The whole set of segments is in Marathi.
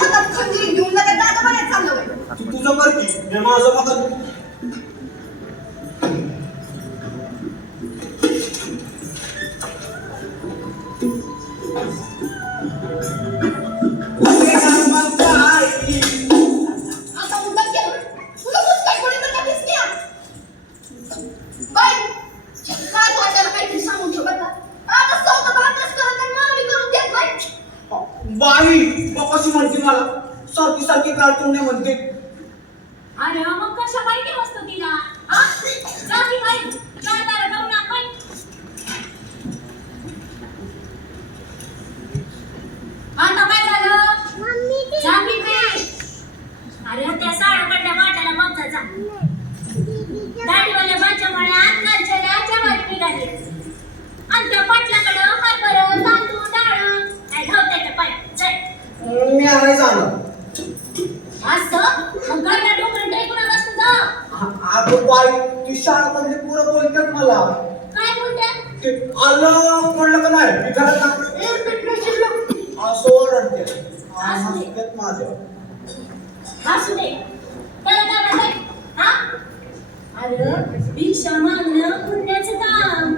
हातात खंजीर घेऊन लगेच दादा बनायचं चाललं बाई. तू तुझं कर की मी माझं बघत. आता मुद्दा केलं तुला मुस्कान कोणी तर का दिसल्या बाई काय वाटायला काहीतरी सांगून ठेव बरं का. आता स्वतः भांडणच करत आणि मला मी करून देत बाई. बाई कशी म्हणते मला सारखी सारखी कार्टून नाही म्हणते. अरे मग कशा माहिती असतो तिला हा जा की बाई चार तारा जाऊन आण बाई. आता काय झालं जा की बाई. अरे त्या साड्याकडल्या वाट्याला बघ जा. दाढीवाल्या बाच्यामुळे आजकालच्या राजा वाट निघाली आणि त्या पाटलाकडं हरभरं तांदूळ डाळ काय धावत्याच्या पाय जाय. मी नाही जाणार. असं मग गड्या डोकं टेकून असतं जा. अगं बाई ती शाळा म्हणजे पुरं बोलतात मला. काय बोलते ते आलं म्हणलं का नाही मी घरात टाकलं एक मिनिट नाही शिल्लक असं ओरडते. हसतात माझ्या. असू दे त्याला काय माहिती हा. अरे भिक्षा मागणं पुण्याचं काम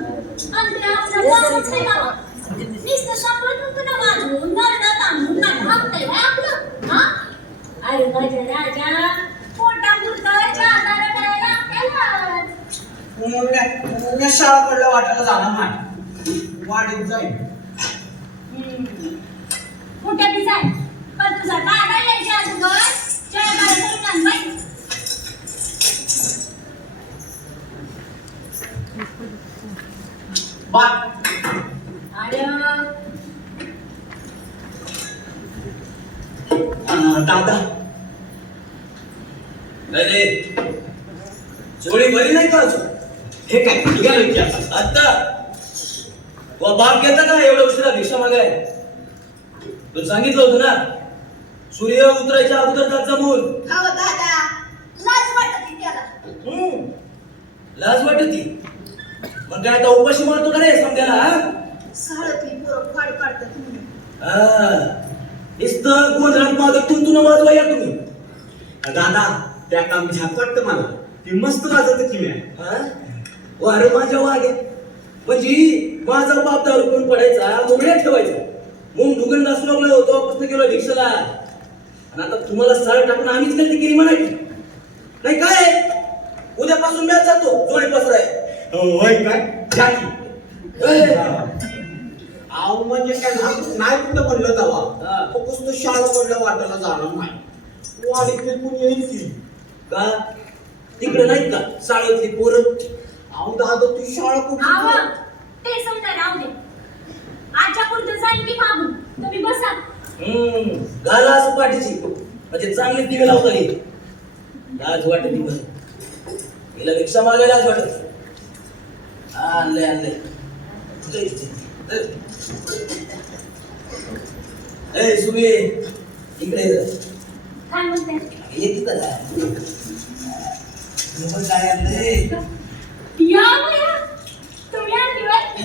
आणि ते आपलं कामच नाही बाबा. नुसतं शपथ तुला वाजवून नरडा तांबून नाही भागतंय बाई आपलं हा. अरे माझ्या राजा पोटा पुरतं चादर करायला आपल्याला. मी शाळाकडल्या वाटायला जाणार नाही. वाढीत जाईल. कुठे बी जाय पण तुझा दादा यायच्या अगोदर चार बारा करून आण बाई. बाय. अरे दादा नाही जोडी बरी नाही का अजून? हे काय निघालं की आता? आता व बाप घेता का एवढं उशिरा भिक्षा मागाय? तू सांगितलं होतं ना सूर्य उतरायच्या अगोदर जात जमून. हो दादा लाज वाटते त्याला. लाज वाटती मग काय आता उपाशी मारतो का रे समजायला हा? साळतली पोरं फाड काढतात तुम्ही. नुसतं गोंधळात माझं तुंतून वाजवा या तुम्ही. दादा त्या काम झाक वाटतं मला. ती मस्त वाजत की नाही. हा? वारे माझ्या वागे म्हणजे माझा बाप दारू पण पडायचा मुंगड्यात ठेवायचा मुंग ढुगण नसू लागलो होतो प्रश्न केलो भिक्षाला आणि आता तुम्हाला साळ टाकून आम्हीच गलती केली म्हणायची नाही काय. उद्यापासून मॅच जातो जोडी पसराय. होय काय झाकी. ए, आव म्हणजे काय नाही कुठं म्हणलं हा. तेव्हा फक्त तो शाळा पडल्या वाटायला जाणार नाही. वाडीतले कोणी येईल की का तिकडे नाहीत का शाळेतली पोरं? आव दादा ती शाळा आव कुठं? ते समजा राहू दे. आजच्या पुरतं जाईल की मागून तुम्ही बसा. घाला असं पाठीची म्हणजे चांगली दिवे लावता येईल. लाज वाटत ती हिला भिक्षा मागायला लाज वाटत. आणलंय आणलंय ए सुबे इकडे ये. काय म्हणते येते का काय आणलंय? या बया तुम्ही आणली बाई.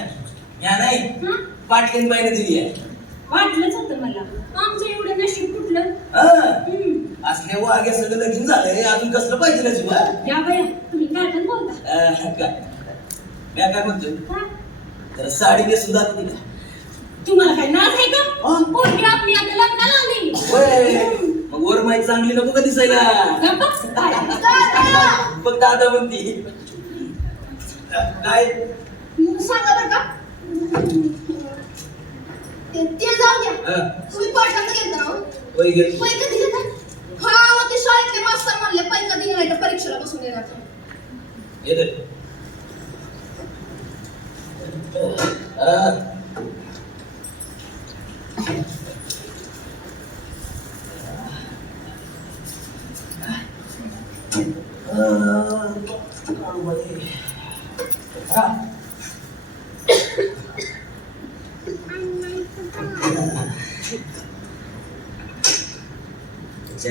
या नाही हं? पाटलीन बाईने दिली आहे. वाटलंच होतं मला आमचं एवढं नशीब कुठलं. असल्या वाग्या सगळं लगीन झालंय अजून कसलं पाहिजे ना जीवा. या बया तुम्ही काय पण बोलता काय मी काय म्हणतो हा? जरा साडी नेसून दाखव तिला. तुम्हाला काय नाच आहे का हा? पोरगी आपली आता लग्नाला आली. होय. मग वर माहिती चांगली नको का दिसायला. गप्प काय? बघ दादा म्हणती काय सांगा बरं का ते जाऊ द्या. तुम्ही पाठांना गेलता ना हो? वय गेली. पैका दिले का? हा मग ते शाळेतले मास्तर म्हणले पैका दिले नाही तर परीक्षेला बसून देणार नाही. येते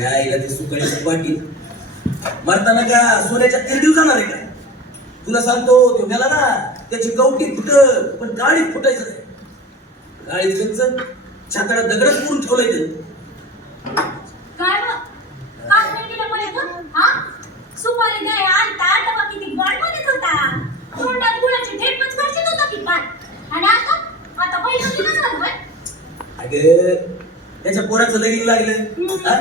आईला ते सुकळीचं पाटील मरताना का सोन्याच्या तेरडीव जाणार आहे का? तुला सांगतो तो गेला ना त्याची कवटी फुट पण गाडीत फुटायचं नाही. गाडीत छाताडा दगडच करून ठेवलंय ते. अरे त्याच्या पोराचं लगीन लागलं हा?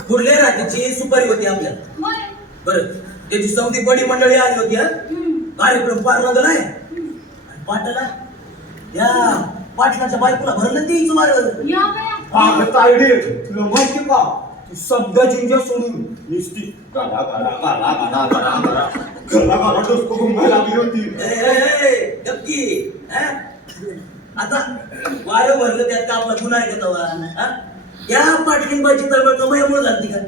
पुढल्या रात्रीची सुपारी होती आपल्याला होय. बरं त्याची सौदी बडी मंडळी आली होती हा कार्यक्रम पार लागलाय आणि पाटाला या पाटलाच्या बायकोला भरलं तीच वार या बया. हा तायडे तुला माहिती का तू शब्द जिंजा सोडून निस्ती गाडा गाडा गाडा गाडा गाडा गाडा गाडा गाडा डोसको घुमायला लागली होती. नक्की आता वारं भरलं त्यात का आपला गुन्हा आहे का तवा या पाटलिंबाची तळमळ कमाईमुळे झाली का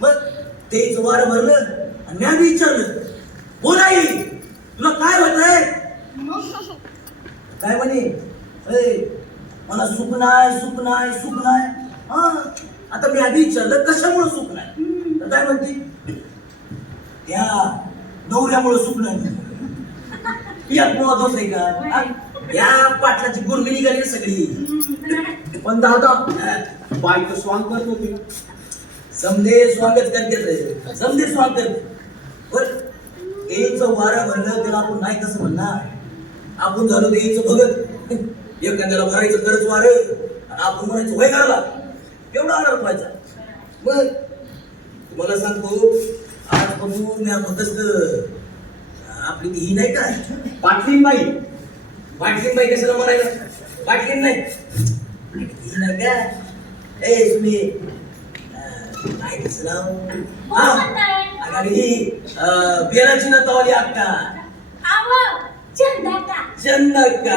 मग तेच वारं भरलं आणि मी विचारलं बोलाई तुला काय होत आहे काय म्हणे मला सुख नाही सुख नाही सुख नाही हा आता मी आधी विचारलं कशामुळे सुख नाही तर काय म्हणते त्या नवऱ्यामुळे सुख नाही यात मुळात होत आहे का हा? या पाटलाची गुरमी निघाली सगळी पण दादा बायको स्वांग करत होती समधे स्वागत करते रे समधे स्वागत करते बर देईचं वारं भरलं त्याला आपण नाही कसं म्हणणार आपण झालो देईचं भगत एखाद्याला भरायचं कर्ज वारं आणि आपण म्हणायचं वय करायला एवढा आनंद व्हायचा मग तुम्हाला सांगतो आज बघून मी होतच आपली ती ही नाही काय पाटलीबाई बाटलीन बाई कशाला म्हणायला बाटलीन नाही ही नाही का ए तुम्ही काय दिसला कोण म्हणताय? आणि ही बेलाची नतावाली अक्का आव, चंदाका. चंदक्का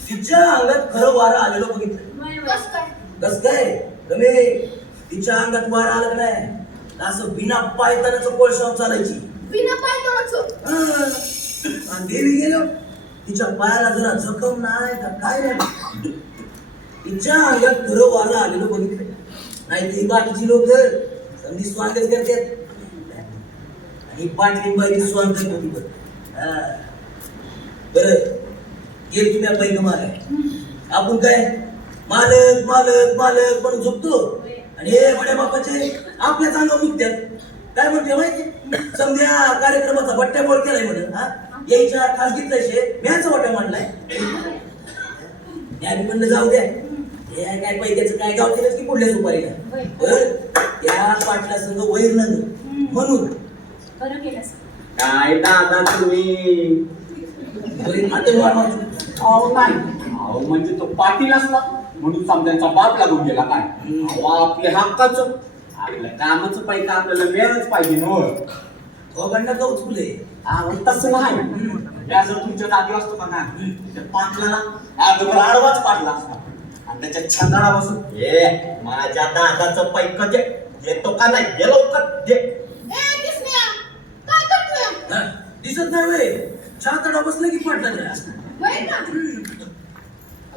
तिच्या अंगात खरं वारं आलेलं बघितलं वय, वय. बस काय कस काय रमे तिच्या अंगात वारं आलं का नाही असं बिना पायतानाचं कोळशाव चालायची बिना पायतानाचं आणि देवी गेलो तिच्या पायाला जरा जखम नाही का काय नाही तिच्या अंगात खरं वारं आलेलं बघितलं नाही ती बाकीची लोक संधी स्वागत करतात आणि पाटलीबाई स्वागत होती बरं गेल तुम्ही पैक माराय आपण काय मालक मालक मालक म्हणून झोपतो आणि हे बड्या बापाचे आपल्या चांगलं मुक्त्यात काय म्हणते माहिती समजा कार्यक्रमाचा बट्ट्याबोळ केलाय म्हणून हा यायच्या खासगीत पैसे म्याचा वाटा मांडलाय मी म्हणलं जाऊ द्या हे काय पैक्याचं काय गाव केलं की पुढल्या सुपारीला तर त्या पाटला संघ वैर म्हणून बरं केलंस. काय दादा तुम्ही अहो नाही अहो म्हणजे तो पाटील असला म्हणून समजायचा बाप लागून गेला काय अहो आपल्या हक्काचं आपल्या कामाचं पैका आपल्याला मिळालंच पाहिजे ना बंडा कौच फुले अहो तसं नाही या जर तुमच्या जागी असतो का नाही त्या पाटलाला अगोदर आडवाच पाडला असता आणि त्याच्या छंदाला बसून ए माझ्या दादाचं पैक दे देतो का नाही गेलो लवकर दे ए किसन्या काय करतोय दिसत नाही वे छातडा बसलं की पाटला वय ना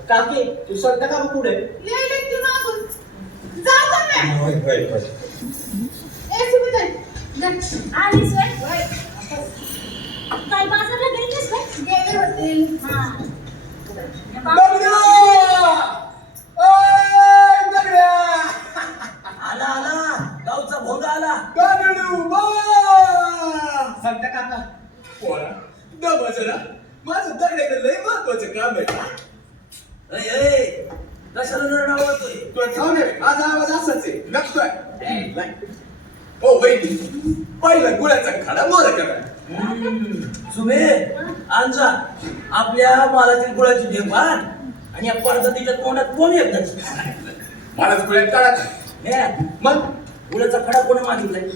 काकी तू सरका का पुढे येईल की मागून जाऊ का नाही ए सुमित आलीस वय? वय काय बाजारला गेलीस वय? गेले होते हा. आला आला गावचा भोंगा आला संत काका पोळा दबा जरा माझं दगड्याकडे लय महत्वाचं काम आहे कशाला नरड आवडतोय तुला ठाव नाही माझा आवाज असाच आहे नकतोय हो वहिनी पहिला गुळाचा खडा मोर करा सुमे आमचा आपल्या मालातील गुळाची ढेपार आणि या पडदा तोंडात कोण येतात मलाच गुळ्यात काढायचा मग गुळाचा खडा कोण मागितलाय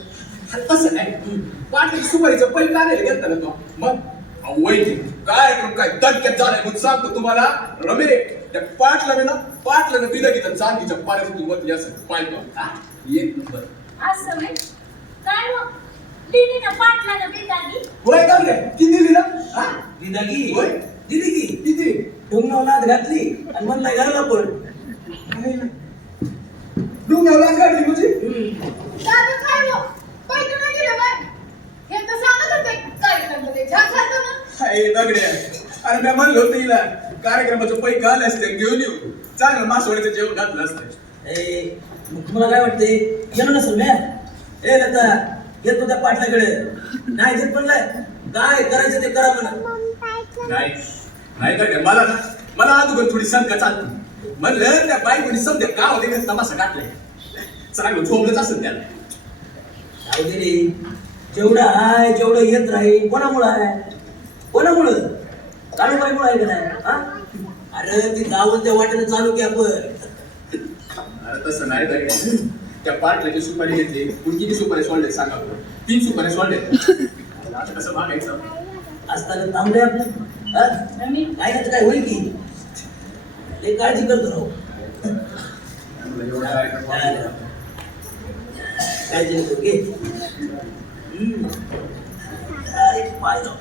तसं नाही पाटील सुपारीचं पहिलं आलेलं घेतलं ना तो मग वहिनी काय दणक्यात झालाय मग सांगतो तुम्हाला रमे त्या पाटलानं दिलं की त्या चांदीच्या पाण्यातून वतली असं पाहिजे एक नंबर असं वय? काय मग? दिली ना पाटलानं बिदागी? पुराय का रे किती दिली ना हा दिदागी होय. दिली की किती डोंगरावला घातली आणि म्हणलाय घराला पण डोंगराला गाडी म्हणजे दादा काय लो पैसे नाही दिले बाय हे तर सांगत होते कार्यक्रमामध्ये झाक घालतो ना हाय दगड्या अरे मी म्हणलं होतं हिला कार्यक्रमाचं पैक आले असते घेऊन येऊ चांगलं मासवडीचं जेवण घातलं असतं मग तुम्हाला काय वाटतंय गेलो नसेल म्या ए लता येतो त्या पाटलाकडे नाही देत म्हणलाय काय करायचं ते करा म्हणा नाही नाही दगड्या मला अगोदर थोडी शंका चालते म्हणलं त्या बायकोनी सध्या गावात एक तमाशा टाकलाय. चांगलं झोपलंच असेल त्याला. जाऊ दे रे. जेवढं आहे जेवढं येत राहील कोणामुळं आहे? कोणामुळं? काळूबाईमुळं आहे का नाही? हा? अरे ती गावाच्या वाटेनं चालू की आपण. अरे तसं नाही रे. त्या पाटलाची सुपारी घेतली. कुणी किती सुपारी सोडले सांगा बरं. 3 सुपारी सोडले. आता कसं मागायचं? असताना थांबले आपलं. हा? रमी, काय नाही तर काय होईल की? लय काळजी करतो राहू. म्हणलं एवढं काय करतो? काळजी नको घे. अरे, पाय जाऊ.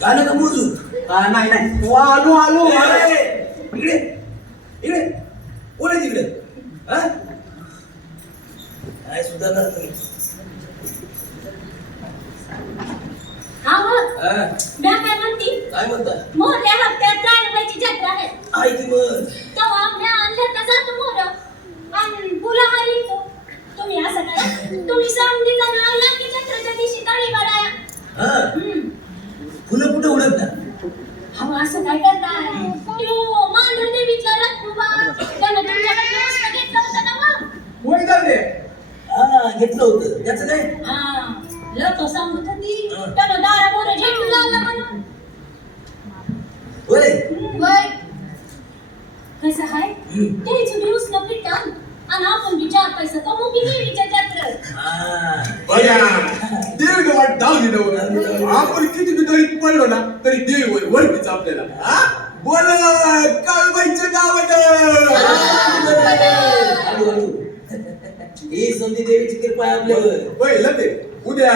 झालं का मोजू? नाही नाही. आलो अरे, इकडे इकडे कोण आहे तिकडे? हा? काय सुद्धा करत नाही. हा मग, हा? म्या काय म्हणती? काय म्हणता? मोठ्या हप्त्यात काळूबाईची जत्रा आहे. आई ती मग तेव्हा म्या आणलं का जातो मोरं. आणि फुलं हरी तो. तुम्ही असं करा. तुम्ही समधी जण आला की जत्रेच्या दिवशी तळी भराया. हा फुलं कुठं उडत अहो असं काय करताय? त्यो मांडर देवीतला रखुबा त्यानं तुमच्याकडे मस्त घेतलं होतं ना मग. होय झाले. हा घेतलं होतं त्याचं काय? हा, लोकं सांगत होती त्यानं दारामोरं झेंडू लावला म्हणून. होय वय कसं आहे? त्याची बी उसनं पिटन आणि आपण बी 4 पैसे कमवू की देवीच्या जत्रेत. हा बया देव वाट धावली नव्हतं. आपण किती बी दरीत पडलो ना तरी देव वरतीच आपल्याला. हा बोल काळूबाईच्या गावात. हळू हळू ही संधी देवीची कृपा आहे आपल्यावर. पहिलं ते उद्या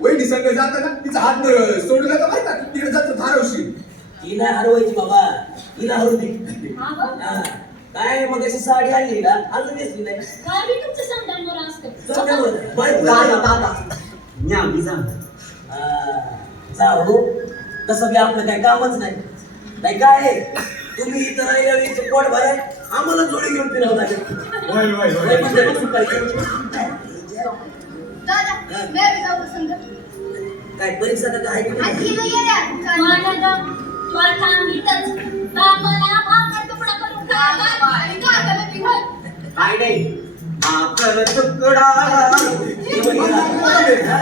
वहिनी संघ जाताना तिचा हात सोडून जाता बरं का. तिकडे जातं धारवशी. ही नाही हरवायची बाबा. ही नाही हरवू दे. हा बघ, हा. काय मग अशी साडी आणली ना अजून नेसली नाही. काय बी तुमचं संडासवर असतं. जाऊ दे बरं. बायको जाऊ तसं बी आपलं काय कामच नाही. नाही काय तुम्ही इथं राहिल्याचं पोट भराय आम्हाला जोडी घेऊन फिरवत आहे. होय होय लय म्हणजे बसून काय दादा मी बी जाऊ संग. काय परीक्षा का आहे की नाही? आजी ये रे. मला गं, तुला सांगितच बापाला भाकर तुकडा करून खा. आणि काय झालं की घर? काय नाही. भाकर तुकडा. हे बघ, हा.